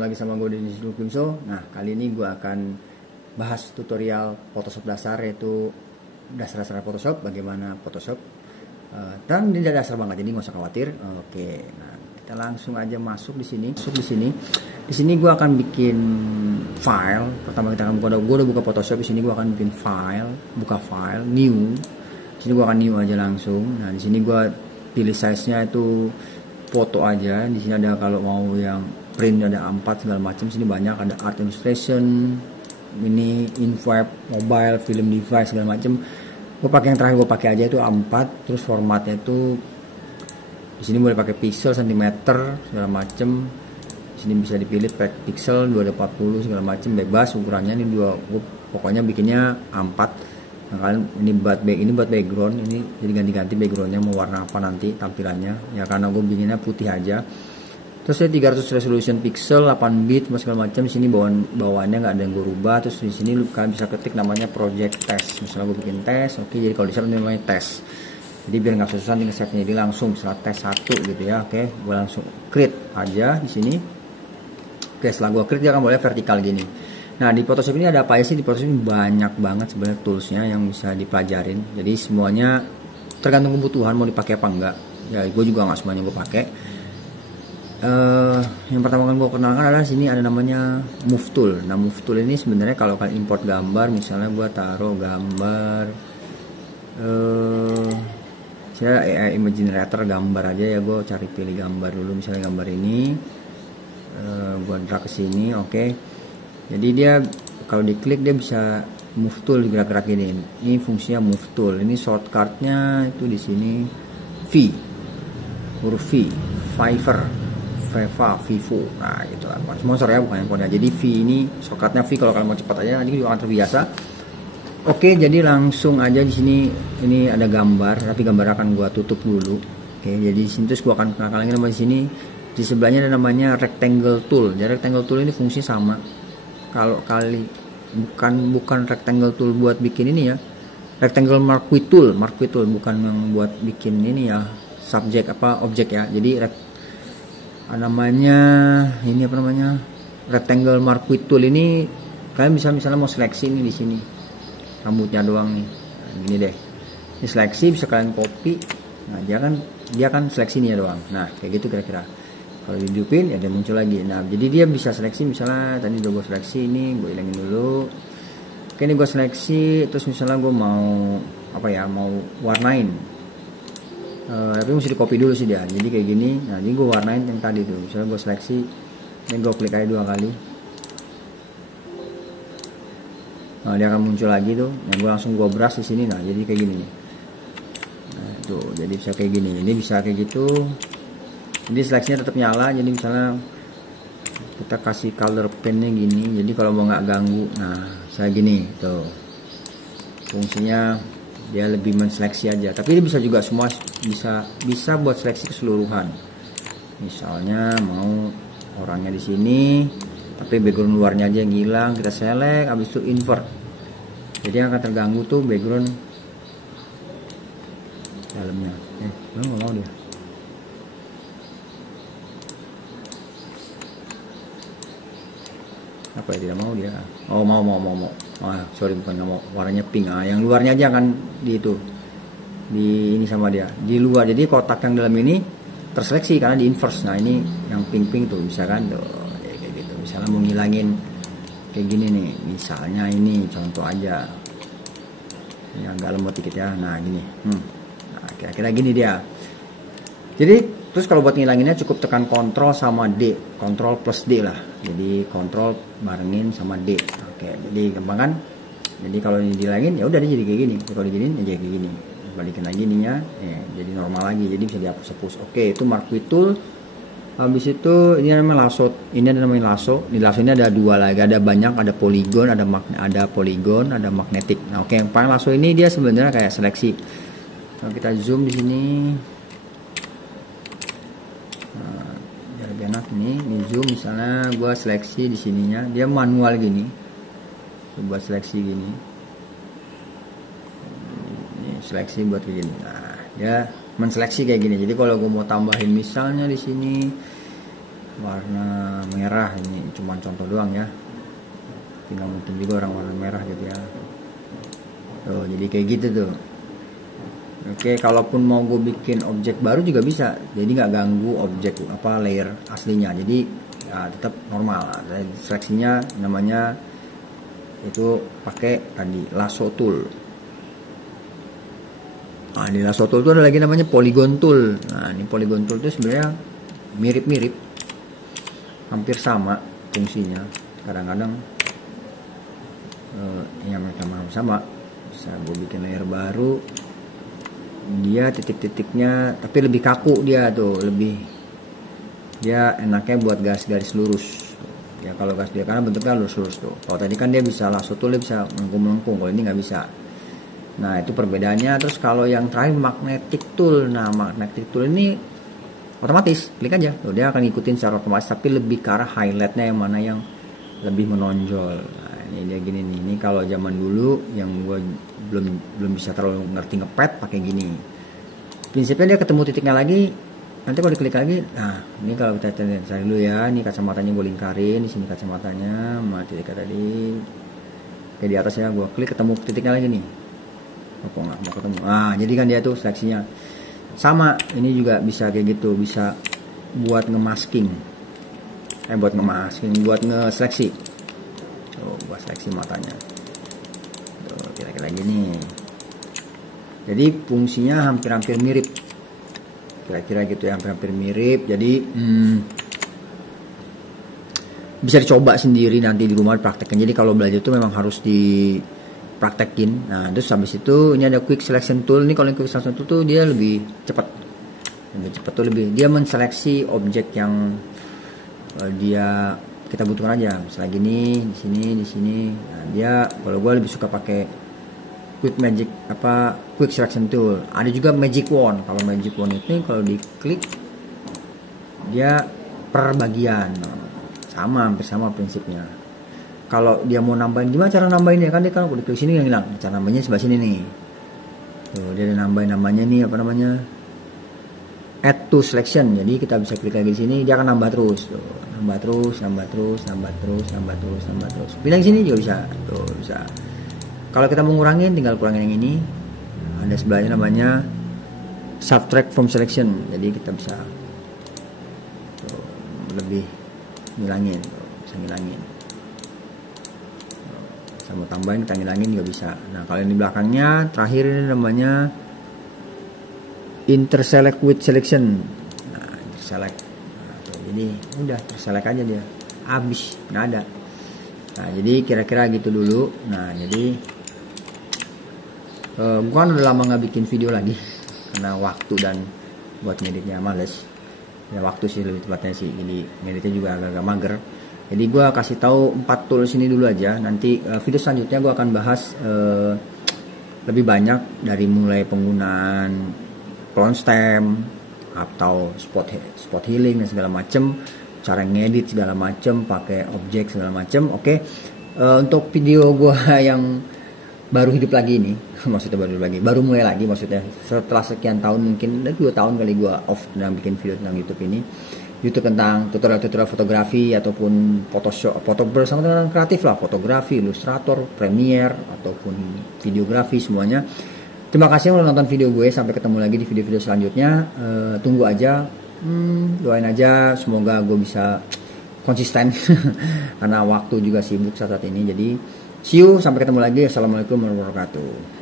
ketemu lagi sama gue Dennis Lukimso. Nah, kali ini gue akan bahas tutorial Photoshop dasar, yaitu dasar-dasar Photoshop, bagaimana Photoshop. Dan ini dasar banget, jadi nggak usah khawatir. Oke, nah kita langsung aja masuk di sini. Di sini gue akan bikin file. Pertama kita akan gue udah buka Photoshop. Di sini gue akan bikin file, buka file, new. Di sini gue akan new aja langsung. Nah, di sini gue pilih size-nya itu foto aja. Di sini ada kalau mau yang print ada A4 segala macam. Sini banyak, ada art illustration, ini info mobile, film device segala macam. Gue pakai yang terakhir gue pakai aja itu A4. Terus formatnya itu di sini boleh pakai pixel, cm segala macam. Di sini bisa dipilih pixel 240 segala macam, bebas ukurannya. Ini dua, gue pokoknya bikinnya A4. Nah, kalian ini buat background, ini jadi ganti-ganti backgroundnya mau warna apa nanti tampilannya ya, karena gue bikinnya putih aja. Terus saya 300 resolution pixel, 8 bit segala macam. Di sini bawaannya nggak ada yang gue rubah. Terus di sini kalian bisa ketik namanya project test. Misalnya gue bikin tes, oke, jadi kalau di sini namanya tes. Jadi biar nggak susah tinggal save-nya, jadi langsung misalnya tes 1 gitu ya. Oke, gue langsung create aja di sini. Oke, setelah gue create dia akan boleh vertikal gini. Nah, di Photoshop ini ada apa aja sih? Di Photoshop ini banyak banget sebenarnya toolsnya yang bisa dipelajarin. Jadi semuanya tergantung kebutuhan mau dipakai apa enggak. Ya, gue juga nggak semuanya gue pakai. Yang pertama kali gue kenalkan adalah sini ada namanya Move Tool. Nah, Move Tool ini sebenarnya kalau kalian import gambar, misalnya gue taruh gambar, saya AI image generator gambar aja ya, gue cari pilih gambar dulu, misalnya gambar ini, gue drag ke sini, oke. Jadi dia kalau diklik dia bisa move tool, gerak-gerak gini. Ini fungsinya move tool. Ini shortcutnya itu di sini V, huruf V, Fiverr, Vivo. Nah gitu lah. Sponsor ya, bukan handphone. Jadi V ini shortcutnya V kalau kalian mau cepat aja. Nanti juga akan terbiasa. Oke, jadi langsung aja di sini. Ini ada gambar, tapi gambar akan gua tutup dulu. Oke, jadi di sini terus gua akan kenalkan lagi nama di sini. Di sebelahnya ada namanya rectangle tool. Jadi rectangle tool ini fungsi sama. Kalau kali bukan rectangle tool buat bikin ini ya, rectangle marquee tool bukan yang buat bikin ini ya, subjek apa objek ya. Jadi namanya ini apa namanya, rectangle marquee tool ini kalian bisa misalnya mau seleksi ini di sini rambutnya doang nih, nah, gini deh, ini seleksi bisa kalian copy. Nah dia kan seleksi ini ya doang. Nah kayak gitu kira-kira. Kalau dihidupin ya dia muncul lagi. Nah jadi dia bisa seleksi, misalnya tadi udah gue seleksi, ini gue hilangin dulu. Oke, ini gue seleksi, terus misalnya gue mau apa ya, mau warnain, tapi mesti di copy dulu sih dia. Jadi kayak gini. Nah ini gue warnain yang tadi tuh, misalnya gue seleksi, ini gue klik aja 2 kali. Nah dia akan muncul lagi tuh. Nah gue langsung gue brush di sini. Nah jadi kayak gini nih. Nah tuh jadi bisa kayak gini. Ini bisa kayak gitu. Jadi seleksinya tetap nyala. Jadi misalnya kita kasih color pennya gini. Jadi kalau mau nggak ganggu, nah saya gini tuh. Fungsinya dia lebih menseleksi aja. Tapi ini bisa juga semua bisa buat seleksi keseluruhan. Misalnya mau orangnya di sini, tapi background luarnya aja yang hilang, kita select, habis itu invert. Jadi yang akan terganggu tuh background dalamnya. Nggak mau dia. Apa ya, tidak mau dia. Oh mau. Sorry, bukan nggak mau, warnanya pink. Yang luarnya aja kan di itu, di ini sama dia di luar. Jadi kotak yang dalam ini terseleksi karena di inverse. Nah ini yang pink tuh bisa kan tuh, kayak gitu. Misalnya mau ngilangin kayak gini nih, misalnya ini contoh aja, ini agak lembut dikit ya. Nah gini, nah kira-kira gini dia. Jadi terus kalau buat ngilanginnya cukup tekan Ctrl sama D, Ctrl plus D lah. Jadi Ctrl barengin sama D. Oke, jadi gampang kan? Jadi kalau ini dihilangin ya udah dia jadi kayak gini. Kalau diginiin ya jadi kayak gini. Balikin lagi ininya, jadi normal lagi. Jadi bisa dihapus-hapus. Oke, itu marquee tool. Habis itu ini namanya lasso. Ini ada namanya lasso. Di lasso ini ada 2 lagi, ada banyak, ada polygon, ada magnetic. Nah, oke, yang paling lasso ini dia sebenarnya kayak seleksi. Kalau kita zoom di sini, enak nih zoom, misalnya gue seleksi di sininya, dia manual gini, coba seleksi gini, ini seleksi buat kayak gini. Nah dia menseleksi kayak gini. Jadi kalau gue mau tambahin misalnya di sini warna merah ini, cuman contoh doang ya, tinggal mungkin juga orang warna merah gitu ya. Tuh, jadi kayak gitu tuh. Oke, kalaupun mau gue bikin objek baru juga bisa, jadi nggak ganggu objek layer aslinya, jadi ya tetap normal. Seleksinya namanya itu pakai tadi lasso tool. Nah, di lasso tool itu ada lagi namanya polygon tool. Nah, ini polygon tool itu sebenarnya mirip-mirip, hampir sama fungsinya. Kadang-kadang yang mereka sama. Bisa gue bikin layer baru, dia titik-titiknya tapi lebih kaku, dia enaknya buat garis lurus ya. Kalau garis dia karena bentuknya lurus tuh, kalau tadi kan dia bisa lasso tool, dia bisa melengkung, kalau ini nggak bisa. Nah, itu perbedaannya. Terus kalau yang terakhir magnetic tool. Nah, magnetic tool ini otomatis klik aja tuh, dia akan ngikutin secara otomatis, tapi lebih ke arah highlightnya yang mana yang lebih menonjol. Nah, ini dia gini nih. Ini kalau zaman dulu yang gue belum bisa terlalu ngerti ngepet, pakai gini. Prinsipnya dia ketemu titiknya lagi, nanti kalau diklik lagi, nah ini kalau kita cari dulu ya, ini kacamatanya gue lingkarin, di sini kacamatanya sama titiknya tadi, kayak di atasnya gue klik ketemu titiknya lagi nih. Kok nggak mau ketemu? Nah, jadi kan dia tuh seleksinya sama. Ini juga bisa kayak gitu, bisa buat ngemasking, buat ngeseleksi. Tuh, buat seleksi matanya. Tuh, kira-kira gini. Jadi fungsinya hampir-hampir mirip. Kira-kira gitu ya, hampir-hampir mirip. Jadi bisa dicoba sendiri nanti di rumah, praktekkan. Jadi kalau belajar itu memang harus dipraktekin. Nah, terus habis itu ini ada quick selection tool. Ini kalau quick selection tool tuh dia lebih cepat. Dia menseleksi objek yang kita butuhkan aja. Misalnya gini, di sini. Nah, dia kalau gue lebih suka pakai quick selection tool. Ada juga magic wand. Kalau magic wand itu kalau diklik dia per bagian. Hampir sama prinsipnya. Kalau dia mau nambahin, gimana cara nambahinnya? Kan dia kalau diklik sini yang hilang. Cara nambahinnya sebelah sini nih. Tuh, dia ada nambahin namanya nih, add to selection. Jadi kita bisa klik lagi di sini, dia akan nambah terus. Tuh, nambah terus. Pilih sini juga bisa. Tuh, bisa. Kalau kita mau ngurangin, tinggal kurangin yang ini. Ada sebelahnya namanya subtract from selection. Jadi kita bisa lebih ngilangin, bisa ngilangin. Bisa mau tambahin, kita ngilangin juga bisa. Nah, kalau yang di belakangnya terakhir ini namanya interselect with selection. Nah, interselect. Nah, jadi udah terselect aja dia. Habis, nggak ada. Nah, jadi kira-kira gitu dulu. Nah, jadi gue kan udah lama nggak bikin video lagi karena waktu dan buat ngeditnya males. Ya, waktu sih lebih tepatnya sih. Jadi ngeditnya juga agak-agak mager. Jadi gue kasih tahu 4 tools ini dulu aja. Nanti video selanjutnya gue akan bahas lebih banyak, dari mulai penggunaan clone stem atau spot healing dan segala macem, cara ngedit segala macem, pakai objek segala macem. Oke. Untuk video gue yang baru hidup lagi ini, maksudnya baru mulai lagi, maksudnya setelah sekian tahun, mungkin 2 tahun kali gue off dalam bikin video tentang YouTube tentang tutorial fotografi ataupun Photoshop, foto bersama dengan kreatif lah, fotografi, ilustrator, Premiere ataupun videografi semuanya. Terima kasih yang udah nonton video gue. Sampai ketemu lagi di video-video selanjutnya. Tunggu aja, doain aja semoga gue bisa konsisten karena waktu juga sibuk saat ini. Jadi see you, sampai ketemu lagi. Assalamualaikum warahmatullahi wabarakatuh.